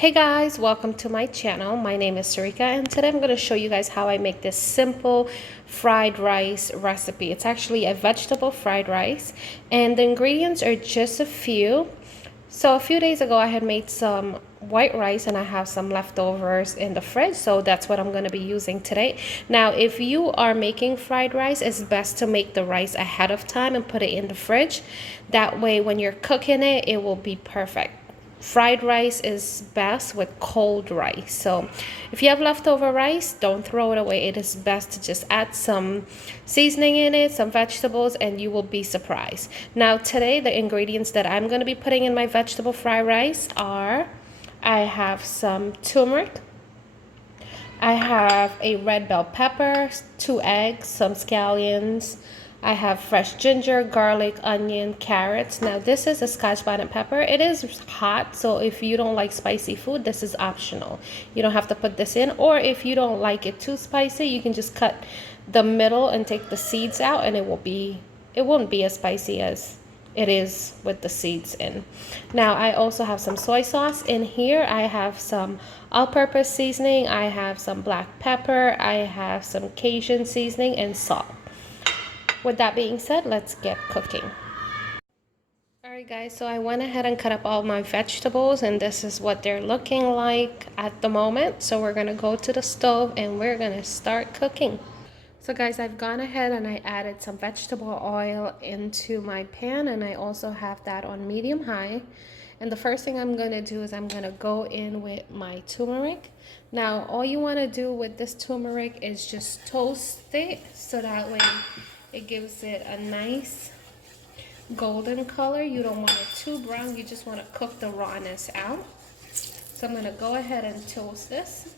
Hey guys, welcome to my channel. My name is Sarika and today I'm going to show you guys how I make this simple fried rice recipe. It's actually a vegetable fried rice and the ingredients are just a few. So a few days ago I had made some white rice and I have some leftovers in the fridge, so that's what I'm going to be using today. Now if you are making fried rice, it's best to make the rice ahead of time and put it in the fridge. That way when you're cooking it, it will be perfect. Fried rice is best with cold rice. So if you have leftover rice, don't throw it away. It is best to just add some seasoning in it, some vegetables, and you will be surprised. Now today, the ingredients that I'm going to be putting in my vegetable fried rice are, I have some turmeric, I have a red bell pepper, 2 eggs, some scallions. I have fresh ginger, garlic, onion, carrots. Now this is a Scotch bonnet pepper. It is hot, so if you don't like spicy food, this is optional. You don't have to put this in, or if you don't like it too spicy, you can just cut the middle and take the seeds out and it won't be as spicy as it is with the seeds in. Now I also have some soy sauce in here. I have some all-purpose seasoning. I have some black pepper. I have some Cajun seasoning and salt. With that being said, let's get cooking. Alright guys, so I went ahead and cut up all my vegetables and this is what they're looking like at the moment. So we're going to go to the stove and we're going to start cooking. So guys, I've gone ahead and I added some vegetable oil into my pan and I also have that on medium high. And the first thing I'm going to do is I'm going to go in with my turmeric. Now all you want to do with this turmeric is just toast it so that way it gives it a nice golden color. You don't want it too brown. You just want to cook the rawness out. So I'm going to go ahead and toast this.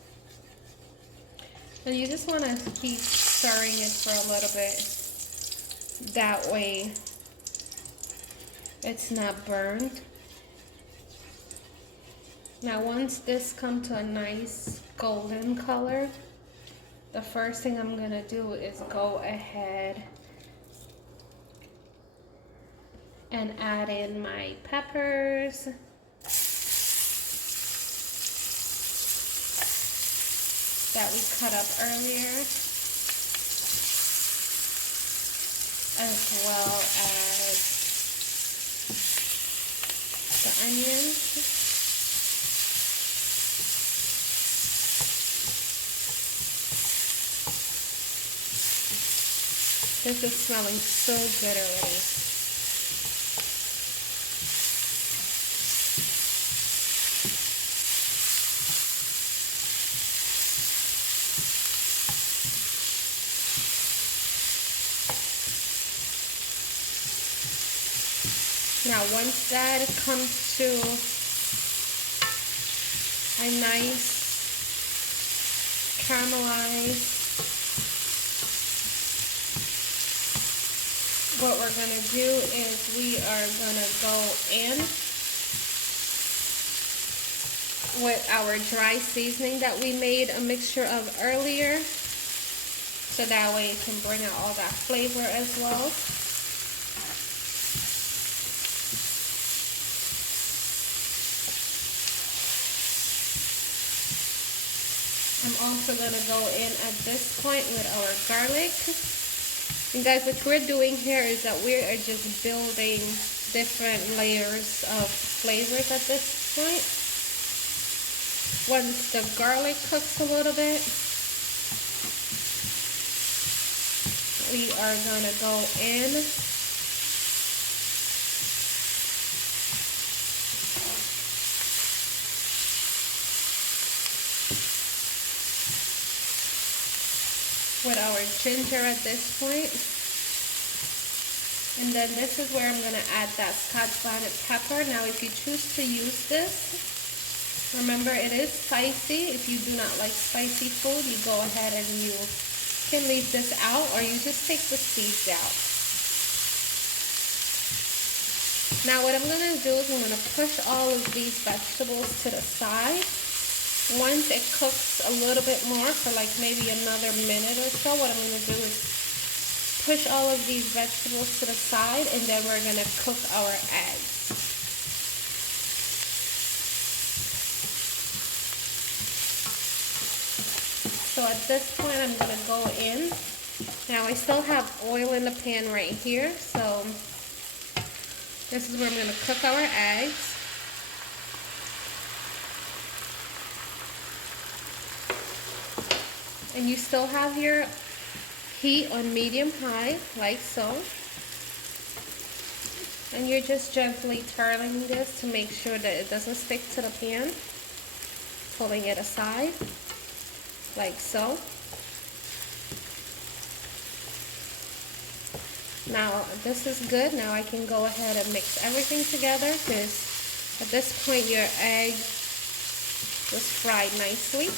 And you just want to keep stirring it for a little bit. That way it's not burned. Now once this comes to a nice golden color, the first thing I'm going to do is go ahead and add in my peppers. That we cut up earlier, as well as the onions. This is smelling so good already. Now once that comes to a nice caramelized, what we're going to do is we are going to go in with our dry seasoning that we made a mixture of earlier, so that way it can bring out all that flavor as well. I'm also going to go in at this point with our garlic. And guys, what we're doing here is that we are just building different layers of flavors at this point. Once the garlic cooks a little bit, we are going to go in with our ginger at this point. And then this is where I'm going to add that Scotch bonnet pepper. Now if you choose to use this, remember it is spicy. If you do not like spicy food, you go ahead and you can leave this out, or you just take the seeds out. Now what I'm going to do is I'm going to push all of these vegetables to the side. Once it cooks a little bit more, for like maybe another minute or so, what I'm going to do is push all of these vegetables to the side, and then we're going to cook our eggs. So at this point, I'm gonna go in. Now I still have oil in the pan right here, so this is where I'm gonna cook our eggs. And you still have your heat on medium-high, like so. And you're just gently turning this to make sure that it doesn't stick to the pan. Pulling it aside, like so. Now this is good. Now I can go ahead and mix everything together, because at this point your egg was fried nicely.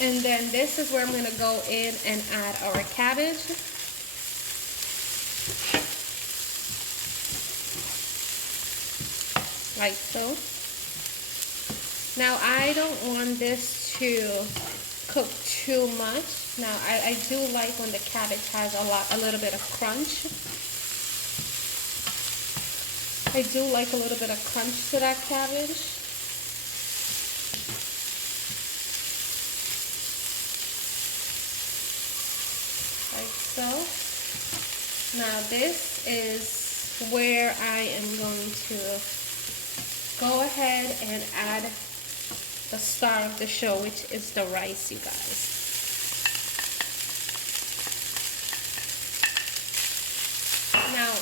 And then this is where I'm going to go in and add our cabbage. Like so. Now I don't want this to cook too much. Now I do like when the cabbage has a little bit of crunch. I do like a little bit of crunch to that cabbage. Like so. Now this is where I am going to go ahead and add the star of the show, which is the rice, you guys. Now,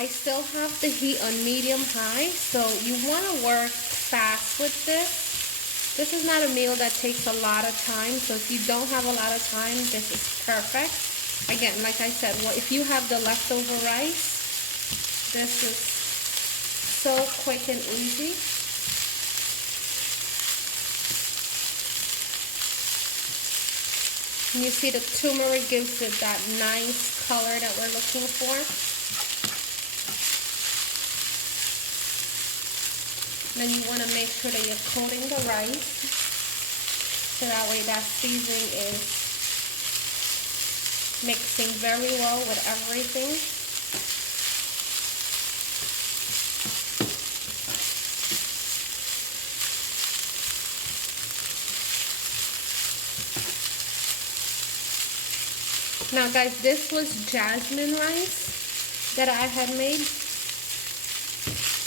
I still have the heat on medium-high, so you want to work fast with this. This is not a meal that takes a lot of time, so if you don't have a lot of time, this is perfect. Again, like I said, well, if you have the leftover rice, this is so quick and easy. And you see the turmeric gives it that nice color that we're looking for. Then you want to make sure that you're coating the rice, so that way that seasoning is mixing very well with everything. Now guys, this was jasmine rice that I had made.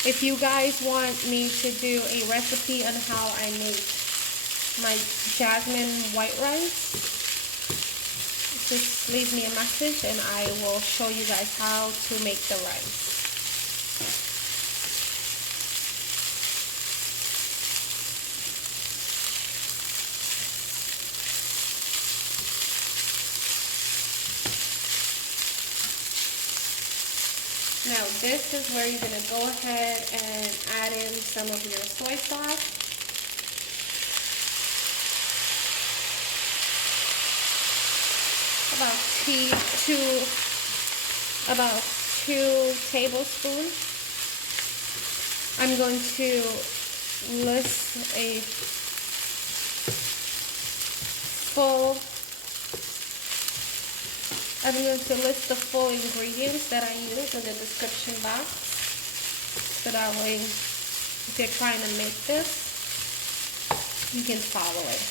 If you guys want me to do a recipe on how I make my jasmine white rice, just leave me a message and I will show you guys how to make the rice. Now this is where you're going to go ahead and add in some of your soy sauce. About two tablespoons. I'm going to list a I'm going to list the full ingredients that I use in the description box, so that way if you're trying to make this, you can follow it.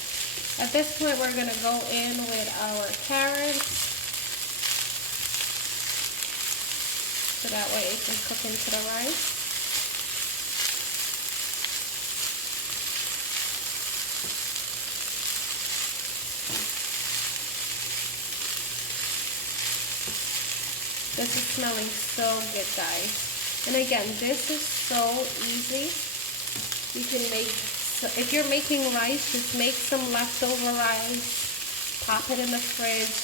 At this point, we're going to go in with our carrots, so that way it can cook into the rice. This is smelling so good, guys. And again, this is so easy. You can make, if you're making rice, just make some leftover rice, pop it in the fridge.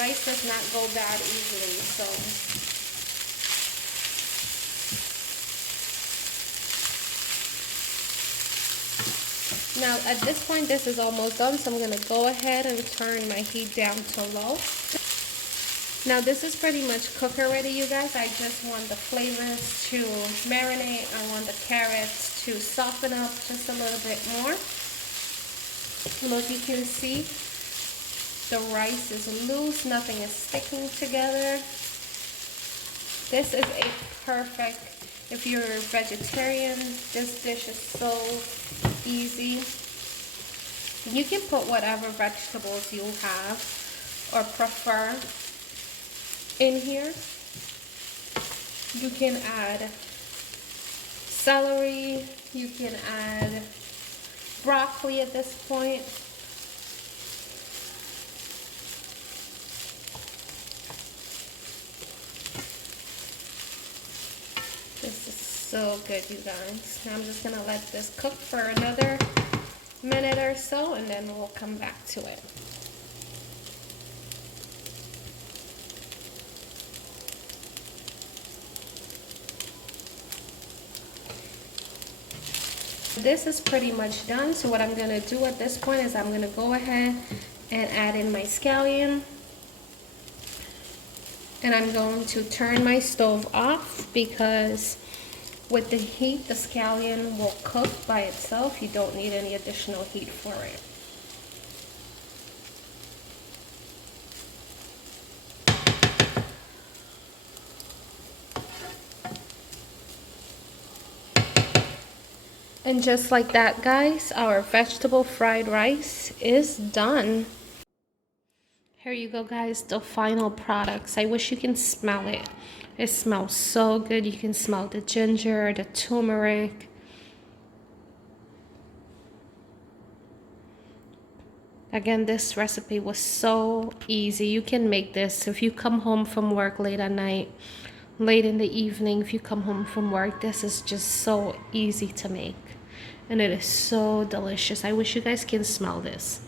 Rice does not go bad easily, so. Now, at this point, this is almost done, so I'm gonna go ahead and turn my heat down to low. Now this is pretty much cooked already, you guys. I just want the flavors to marinate. I want the carrots to soften up just a little bit more. And as you can see, the rice is loose, nothing is sticking together. This is a perfect, if you're a vegetarian, this dish is so easy. You can put whatever vegetables you have or prefer in here. You can add celery, you can add broccoli at this point. This is so good, you guys. Now I'm just gonna let this cook for another minute or so, and then we'll come back to it. This is pretty much done. So what I'm gonna do at this point is I'm gonna go ahead and add in my scallion. And I'm going to turn my stove off because with the heat, the scallion will cook by itself. You don't need any additional heat for it. And just like that, guys, our vegetable fried rice is done. Here you go, guys, the final products. I wish you can smell it. It smells so good. You can smell the ginger, the turmeric. Again, this recipe was so easy. You can make this if you come home from work late at night, late in the evening. If you come home from work, this is just so easy to make. And it is so delicious. I wish you guys can smell this.